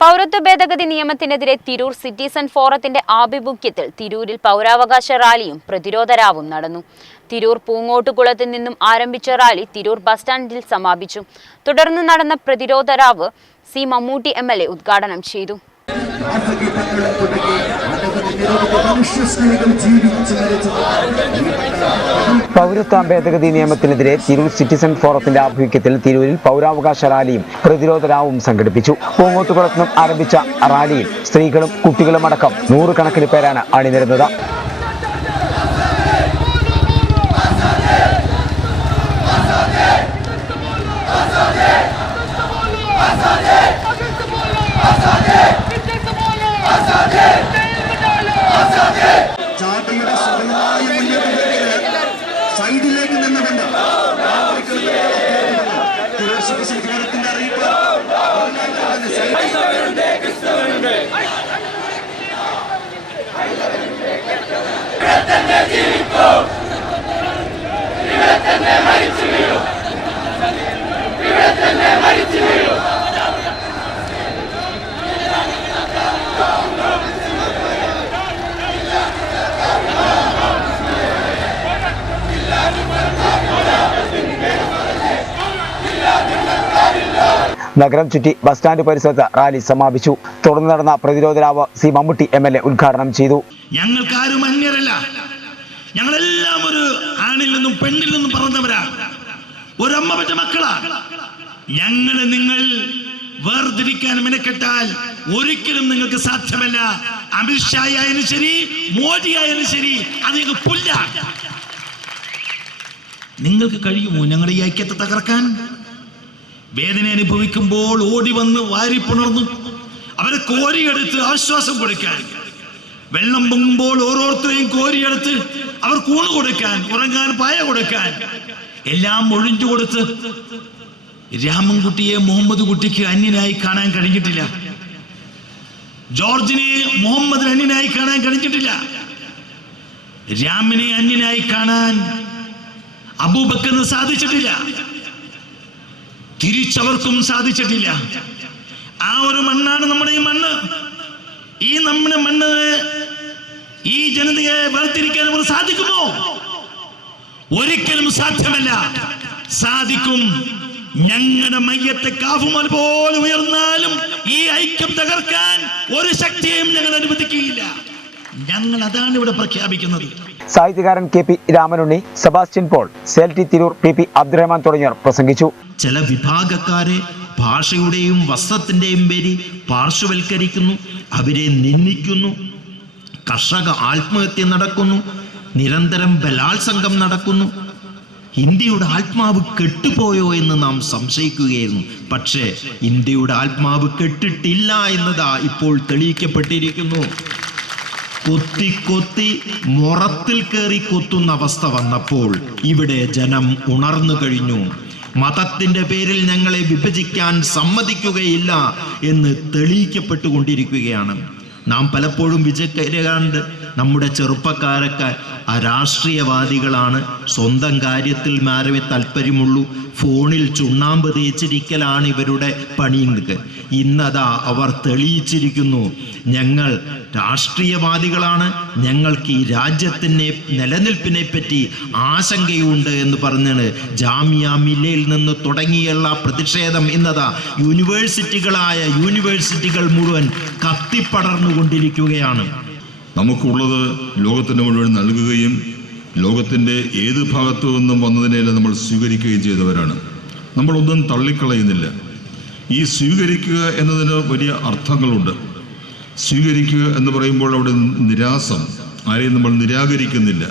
പൗരത്വ ഭേദഗതി നിയമത്തിനെതിരെ തിരൂർ സിറ്റിസൺ ഫോറത്തിന്റെ ആഭിമുഖ്യത്തിൽ തിരൂരിൽ പൗരാവകാശ റാലിയും പ്രതിരോധ നടന്നു. തിരൂർ പൂങ്ങോട്ടുകുളത്തിൽ നിന്നും ആരംഭിച്ച റാലി തിരൂർ ബസ് സ്റ്റാൻഡിൽ സമാപിച്ചു. തുടർന്ന് നടന്ന പ്രതിരോധ C Mammootty M L A ഉദ്ഘാടനം ചെയ്തു. ജീവിച്ചു പൗരത്വ ഭേദഗതി നിയമത്തിനെതിരെ തിരൂർ സിറ്റിസൺ ഫോറത്തിന്റെ ആഭിമുഖ്യത്തിൽ തിരൂരിൽ പൗരാവകാശ റാലിയും പ്രതിരോധ രാവും സംഘടിപ്പിച്ചു പൂങ്ങോട്ടുകുളത്ത് നിന്നും ആരംഭിച്ച റാലിയിൽ സ്ത്രീകളും കുട്ടികളും അടക്കം നൂറുകണക്കിന് പേരാണ് അണിനിരുന്നത് സൈഡിലേക്ക് നിന്നുകൊണ്ട് സിറ്റിസൺത്തിന്റെ അറിയിപ്പ്. നഗരം ചുറ്റി ബസ് സ്റ്റാൻഡ് പരിസരത്ത് റാലി സമാപിച്ചു. തുടർന്ന് നടന്ന പ്രതിരോധ രാവ് C Mammootty M L A ഉദ്ഘാടനം ചെയ്തു. ഞങ്ങൾക്കാരും അന്യരല്ല. ഞങ്ങളെല്ലാം ഒരു ആണിൽ നിന്നും പെണ്ണിൽ നിന്നും പറഞ്ഞവരാ ഒരമ്മ പറ്റ മക്കളാ. ഞങ്ങൾ നിങ്ങൾ വേർതിരിക്കാൻ മെനക്കെട്ടാൽ ഒരിക്കലും നിങ്ങൾക്ക് സാധ്യമല്ല. അമിത്ഷാ ആയാലും ശരി മോദി ആയാലും ശരി അത് ഞങ്ങൾക്ക് പുല്ല. നിങ്ങൾക്ക് കഴിയുമോ ഞങ്ങളുടെ ഈ ഐക്യത്തെ തകർക്കാൻ? വേദന അനുഭവിക്കുമ്പോൾ ഓടി വന്ന് വാരിപ്പുണർന്നു അവരെ കോരിയെടുത്ത് ആശ്വാസം കൊടുക്കാൻ. വെള്ളം പൊങ്ങുമ്പോൾ ഓരോരുത്തരെയും കോരിയെടുത്ത് അവർ കൂണ് കൊടുക്കാൻ ഉറങ്ങാൻ പായ കൊടുക്കാൻ. എല്ലാം ഒഴിഞ്ഞു കൊടുത്ത് രാമൻകുട്ടിയെ മുഹമ്മദ് കുട്ടിക്ക് അന്യനായി കാണാൻ കഴിഞ്ഞിട്ടില്ല. ജോർജിനെ മുഹമ്മദിന് അന്യനായി കാണാൻ കഴിഞ്ഞിട്ടില്ല. രാമിനെ അന്യനായി കാണാൻ അബൂബക്കറിന് സാധിച്ചിട്ടില്ല. തിരിച്ചവർക്കും സാധിച്ചിട്ടില്ല. ആ ഒരു മണ്ണാണ് നമ്മുടെ ഈ മണ്ണ്. ഈ നമ്മുടെ മണ്ണ് ഈ ജനതയെ വേർതിരിക്കാൻ നമുക്ക് സാധിക്കുമോ? ഒരിക്കലും സാധ്യമല്ല. സാധിക്കും. ഞങ്ങളുടെ മയ്യത്തെ കാഫുമൽ പോലെ ഉയർന്നാലും ഈ ഐക്യം തകർക്കാൻ ഒരു ശക്തിയും ഞങ്ങൾ അനുവദിക്കുകയില്ല. ഞങ്ങൾ അതാണ് ഇവിടെ പ്രഖ്യാപിക്കുന്നത്. സാഹിത്യകാരൻ കെ പി രാമനുണ്ണി സെബാസ്റ്റ്യൻ പോൾ സെൽറ്റി തിരൂർ പി പി അബ്ദുറഹ്മാൻ തുടങ്ങിയവർ പ്രസംഗിച്ചു. ചില വിഭാഗക്കാരെ ഭാഷയുടെയും വസ്ത്രത്തിന്റെയും പേരിൽ പാർശ്വവൽക്കരിക്കുന്നു അവരെ നിന്ദിക്കുന്നു കർഷക ആത്മഹത്യ നടക്കുന്നു നിരന്തരം ബലാത്സംഗം നടക്കുന്നു. ഇന്ത്യയുടെ ആത്മാവ് കെട്ടുപോയോ എന്ന് നാം സംശയിക്കുകയായിരുന്നു. പക്ഷേ ഇന്ത്യയുടെ ആത്മാവ് കെട്ടിട്ടില്ല എന്നതാ ഇപ്പോൾ തെളിയിക്കപ്പെട്ടിരിക്കുന്നു. കൊത്തി കൊത്തി മുറത്തിൽ കയറി കൊത്തുന്ന അവസ്ഥ വന്നപ്പോൾ ഇവിടെ ജനം ഉണർന്നു കഴിഞ്ഞു. മതത്തിന്റെ പേരിൽ ഞങ്ങളെ വിഭജിക്കാൻ സമ്മതിക്കുകയില്ല എന്ന് തെളിയിക്കപ്പെട്ടുകൊണ്ടിരിക്കുകയാണ്. നാം പലപ്പോഴും വിജയക്കാണ്ട് നമ്മുടെ ചെറുപ്പക്കാരൊക്കെ ആ രാഷ്ട്രീയവാദികളാണ്. സ്വന്തം കാര്യത്തിൽ മാത്രമേ താല്പര്യമുള്ളൂ. ഫോണിൽ ചുണ്ണാമ്പ് തേച്ചിരിക്കലാണ് ഇവരുടെ പണിയെന്നൊക്കെ ഇന്നതാ അവർ തെളിയിച്ചിരിക്കുന്നു. ഞങ്ങൾ രാഷ്ട്രീയവാദികളാണ്. ഞങ്ങൾക്ക് ഈ രാജ്യത്തിന്റെ നിലനിൽപ്പിനെ പറ്റി ആശങ്കയുണ്ട് എന്ന് പറഞ്ഞാണ് ജാമ്യ മില്ലയിൽ നിന്ന് തുടങ്ങിയുള്ള പ്രതിഷേധം ഇന്നതാ. യൂണിവേഴ്സിറ്റികളായ യൂണിവേഴ്സിറ്റികൾ മുഴുവൻ കത്തിപ്പടർന്നുകൊണ്ടിരിക്കുകയാണ്. നമുക്കുള്ളത് ലോകത്തിന് മുഴുവൻ നൽകുകയും ലോകത്തിന്റെ ഏത് ഭാഗത്തു നിന്നും വന്നതിനെല്ലാം നമ്മൾ സ്വീകരിക്കുകയും ചെയ്തവരാണ്. നമ്മളൊന്നും തള്ളിക്കളയുന്നില്ല. ഈ സ്വീകരിക്കുക എന്നതിന് വലിയ അർത്ഥങ്ങളുണ്ട്. സ്വീകരിക്കുക എന്ന് പറയുമ്പോൾ അവിടെ നിരാസം ആരെയും നമ്മൾ നിരാകരിക്കുന്നില്ല.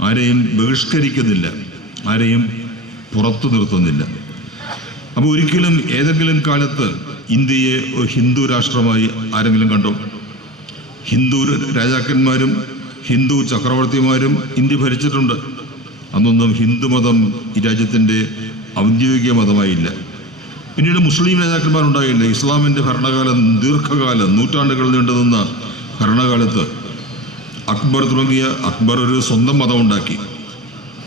ആരെയും ബഹിഷ്കരിക്കുന്നില്ല. ആരെയും പുറത്തു നിർത്തുന്നില്ല. അപ്പോൾ ഒരിക്കലും ഏതെങ്കിലും കാലത്ത് ഇന്ത്യയെ ഹിന്ദു രാഷ്ട്രമായി ആരെങ്കിലും കണ്ടോ? ഹിന്ദു രാജാക്കന്മാരും ഹിന്ദു ചക്രവർത്തിമാരും ഇന്ത്യ ഭരിച്ചിട്ടുണ്ട്. അന്നൊന്നും ഹിന്ദുമതം ഈ രാജ്യത്തിന്റെ ഔദ്യോഗിക മതമായില്ല. പിന്നീട് മുസ്ലിം രാജാക്കന്മാരുണ്ടായില്ല. ഇസ്ലാമിന്റെ ഭരണകാലം ദീർഘകാലം നൂറ്റാണ്ടുകൾ നീണ്ടുനിന്ന ഭരണകാലത്ത് അക്ബർ തുടങ്ങിയ അക്ബർ ഒരു സ്വന്തം മതം ഉണ്ടാക്കി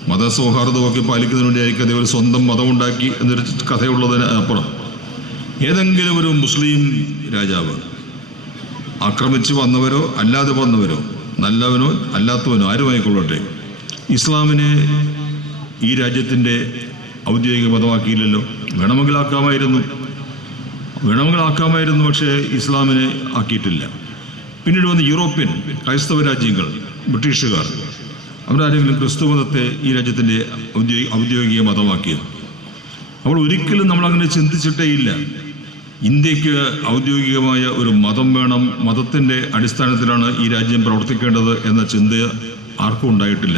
മതസൗഹാർദ്ദമൊക്കെ പാലിക്കുന്നതിന് വേണ്ടിയായിരിക്കും അദ്ദേഹം ഒരു സ്വന്തം മതമുണ്ടാക്കി എന്നൊരു കഥയുള്ളതിന് അപ്പുറം. ഏതെങ്കിലും ഒരു മുസ്ലിം രാജാവ് ആക്രമിച്ച് വന്നവരോ അല്ലാതെ വന്നവരോ നല്ലവനോ അല്ലാത്തവനോ ആരുമായിക്കൊള്ളട്ടെ? ഇസ്ലാമിനെ ഈ രാജ്യത്തിന്റെ ഔദ്യോഗിക പദമാക്കിയില്ലല്ലോ. വേണമെങ്കിൽ ആക്കാമായിരുന്നു. ആക്കാമായിരുന്നു പക്ഷേ ഇസ്ലാമിനെ ആക്കിയിട്ടില്ല. പിന്നീട് വന്ന് യൂറോപ്യൻ ക്രൈസ്തവ രാജ്യങ്ങൾ ബ്രിട്ടീഷുകാർ അവരാരെങ്കിലും ക്രിസ്തു മതത്തെ ഈ രാജ്യത്തിന്റെ ഔദ്യോഗിക ഔദ്യോഗിക മതമാക്കിയത്. അപ്പോൾ ഒരിക്കലും നമ്മളങ്ങനെ ചിന്തിച്ചിട്ടേ ഇല്ല. ഇന്ത്യയ്ക്ക് ഔദ്യോഗികമായ ഒരു മതം വേണം മതത്തിന്റെ അടിസ്ഥാനത്തിലാണ് ഈ രാജ്യം പ്രവർത്തിക്കേണ്ടത് എന്ന ചിന്ത ആർക്കും ഉണ്ടായിട്ടില്ല.